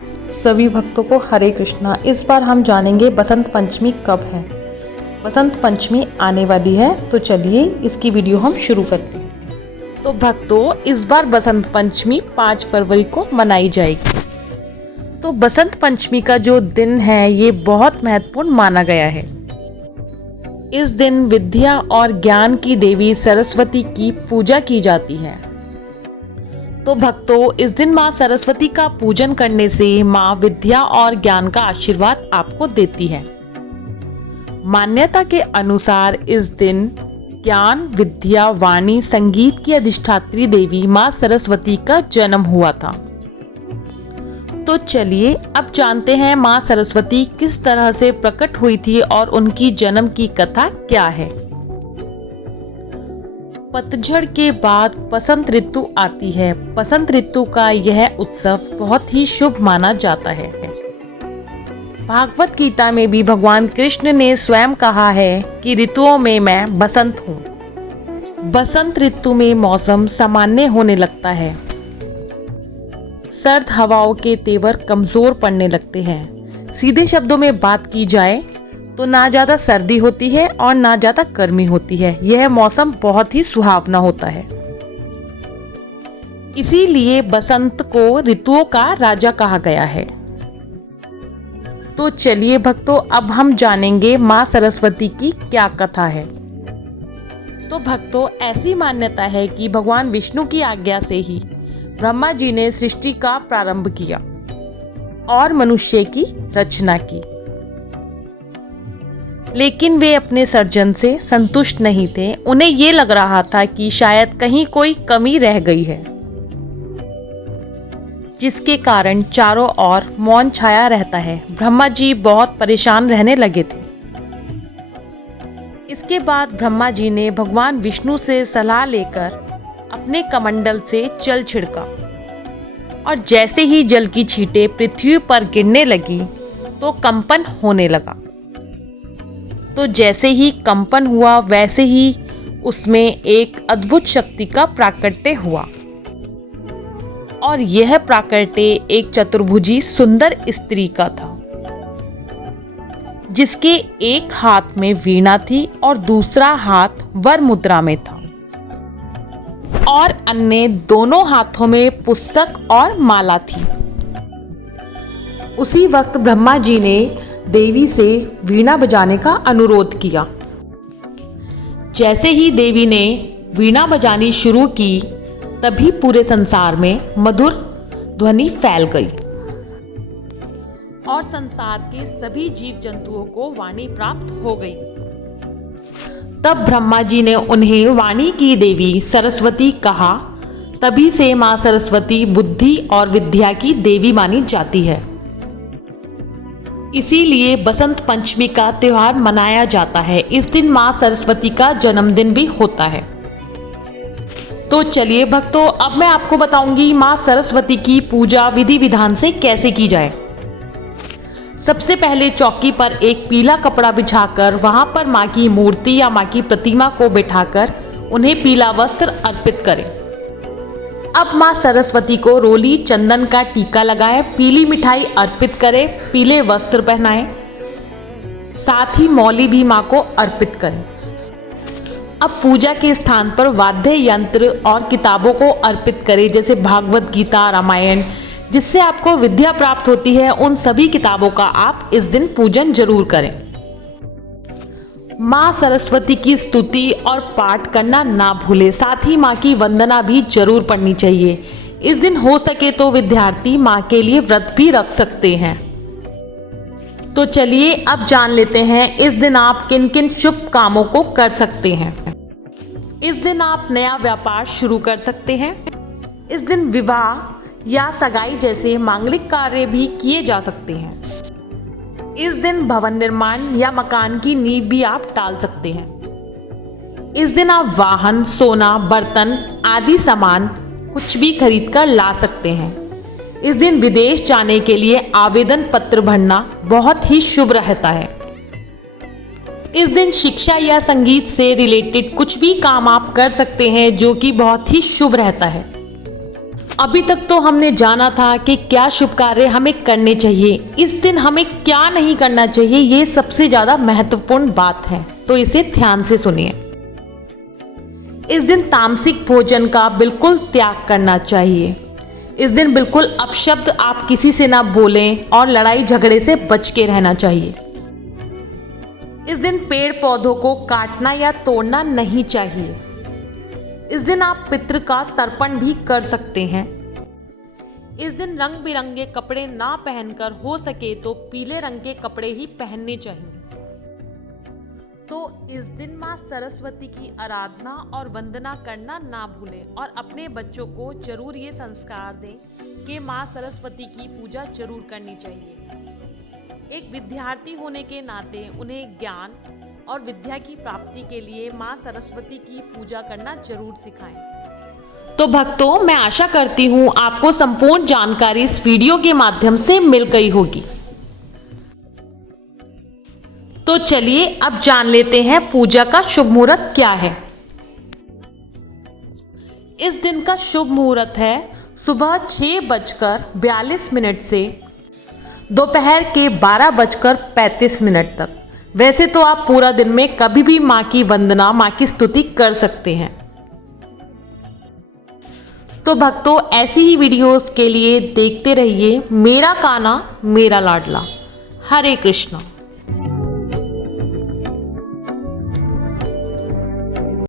सभी भक्तों को हरे कृष्णा। इस बार हम जानेंगे बसंत पंचमी कब है। बसंत पंचमी आने वाली है, तो चलिए इसकी वीडियो हम शुरू करते हैं। तो भक्तों, इस बार बसंत पंचमी 5 फरवरी को मनाई जाएगी। तो बसंत पंचमी का जो दिन है ये बहुत महत्वपूर्ण माना गया है। इस दिन विद्या और ज्ञान की देवी सरस्वती की पूजा की जाती है। तो भक्तों, इस दिन माँ सरस्वती का पूजन करने से माँ विद्या और ज्ञान का आशीर्वाद आपको देती है। मान्यता के अनुसार इस दिन ज्ञान, विद्या, वाणी, संगीत की अधिष्ठात्री देवी माँ सरस्वती का जन्म हुआ था। तो चलिए अब जानते हैं माँ सरस्वती किस तरह से प्रकट हुई थी और उनकी जन्म की कथा क्या है। पतझड़ के बाद बसंत ऋतु आती है। बसंत ऋतु का यह उत्सव बहुत ही शुभ माना जाता है। भागवत गीता में भी भगवान कृष्ण ने स्वयं कहा है कि ऋतुओं में मैं बसंत हूँ। बसंत ऋतु में मौसम सामान्य होने लगता है। सर्द हवाओं के तेवर कमजोर पड़ने लगते हैं। सीधे शब्दों में बात की जाए तो ना ज्यादा सर्दी होती है और ना ज्यादा गर्मी होती है। यह मौसम बहुत ही सुहावना होता है। इसीलिए बसंत को ऋतुओं का राजा कहा गया है। तो चलिए भक्तों, अब हम जानेंगे माँ सरस्वती की क्या कथा है। तो भक्तों, ऐसी मान्यता है कि भगवान विष्णु की आज्ञा से ही ब्रह्मा जी ने सृष्टि का प्रारंभ किया और मनुष्य की रचना की। लेकिन वे अपने सर्जन से संतुष्ट नहीं थे। उन्हें ये लग रहा था कि शायद कहीं कोई कमी रह गई है, जिसके कारण चारों ओर मौन छाया रहता है। ब्रह्मा जी बहुत परेशान रहने लगे थे। इसके बाद ब्रह्मा जी ने भगवान विष्णु से सलाह लेकर अपने कमंडल से जल छिड़का और जैसे ही जल की छींटें पृथ्वी पर गिरने लगी तो कंपन होने लगा। तो जैसे ही कंपन हुआ वैसे ही उसमें एक अद्भुत शक्ति का प्राकट्य हुआ और यह प्राकट्य एक चतुर्भुजी सुंदर स्त्री का था, जिसके एक हाथ में वीणा थी और दूसरा हाथ वर मुद्रा में था और अन्य दोनों हाथों में पुस्तक और माला थी। उसी वक्त ब्रह्मा जी ने देवी से वीणा बजाने का अनुरोध किया। जैसे ही देवी ने वीणा बजानी शुरू की, तभी पूरे संसार में मधुर ध्वनि फैल गई और संसार के सभी जीव जंतुओं को वाणी प्राप्त हो गई। तब ब्रह्मा जी ने उन्हें वाणी की देवी सरस्वती कहा। तभी से माँ सरस्वती बुद्धि और विद्या की देवी मानी जाती है। इसीलिए बसंत पंचमी का त्योहार मनाया जाता है। इस दिन माँ सरस्वती का जन्मदिन भी होता है। तो चलिए भक्तों, अब मैं आपको बताऊंगी माँ सरस्वती की पूजा विधि विधान से कैसे की जाए। सबसे पहले चौकी पर एक पीला कपड़ा बिछाकर वहां पर माँ की मूर्ति या माँ की प्रतिमा को बिठाकर उन्हें पीला वस्त्र अर्पित करें। अब माँ सरस्वती को रोली चंदन का टीका लगाएं, पीली मिठाई अर्पित करें, पीले वस्त्र पहनाएं, साथ ही मौली भी माँ को अर्पित करें। अब पूजा के स्थान पर वाद्य यंत्र और किताबों को अर्पित करें, जैसे भागवत गीता, रामायण, जिससे आपको विद्या प्राप्त होती है। उन सभी किताबों का आप इस दिन पूजन जरूर करें। माँ सरस्वती की स्तुति और पाठ करना ना भूलें। साथ ही माँ की वंदना भी जरूर पढ़नी चाहिए। इस दिन हो सके तो विद्यार्थी माँ के लिए व्रत भी रख सकते हैं। तो चलिए अब जान लेते हैं इस दिन आप किन किन शुभ कामों को कर सकते हैं। इस दिन आप नया व्यापार शुरू कर सकते हैं। इस दिन विवाह या सगाई जैसे मांगलिक कार्य भी किए जा सकते हैं। इस दिन भवन निर्माण या मकान की नींव भी आप डाल सकते हैं। इस दिन आप वाहन, सोना, बर्तन आदि सामान कुछ भी खरीद कर ला सकते हैं। इस दिन विदेश जाने के लिए आवेदन पत्र भरना बहुत ही शुभ रहता है। इस दिन शिक्षा या संगीत से रिलेटेड कुछ भी काम आप कर सकते हैं, जो कि बहुत ही शुभ रहता है। अभी तक तो हमने जाना था कि क्या शुभ कार्य हमें करने चाहिए, इस दिन हमें क्या नहीं करना चाहिए, ये सबसे ज़्यादा महत्वपूर्ण बात है, तो इसे ध्यान से सुनिए। इस दिन तामसिक भोजन का बिल्कुल त्याग करना चाहिए। इस दिन बिल्कुल अपशब्द आप किसी से ना बोलें और लड़ाई झगड़े से बच के रहना चाहिए। इस दिन पेड़ पौधों को काटना या तोड़ना नहीं चाहिए। इस दिन आप पितृ का तर्पण भी कर सकते हैं। इस दिन रंग बिरंगे कपड़े ना पहनकर हो सके तो पीले रंग के कपड़े ही पहनने चाहिए। तो इस दिन माँ सरस्वती की आराधना और वंदना करना ना भूलें और अपने बच्चों को जरूर ये संस्कार दें कि माँ सरस्वती की पूजा जरूर करनी चाहिए। एक विद्यार्थी होने के नाते उन्हें ज्ञान और विद्या की प्राप्ति के लिए माँ सरस्वती की पूजा करना जरूर सिखाएं। तो भक्तों, मैं आशा करती हूँ आपको संपूर्ण जानकारी इस वीडियो के माध्यम से मिल गई होगी। तो चलिए अब जान लेते हैं पूजा का शुभ मुहूर्त क्या है। इस दिन का शुभ मुहूर्त है सुबह 6:42 से दोपहर के 12:35 तक। वैसे तो आप पूरा दिन में कभी भी माँ की वंदना, माँ की स्तुति कर सकते हैं। तो भक्तों, ऐसी ही वीडियोस के लिए देखते रहिए मेरा कान्हा मेरा लाडला। हरे कृष्णा।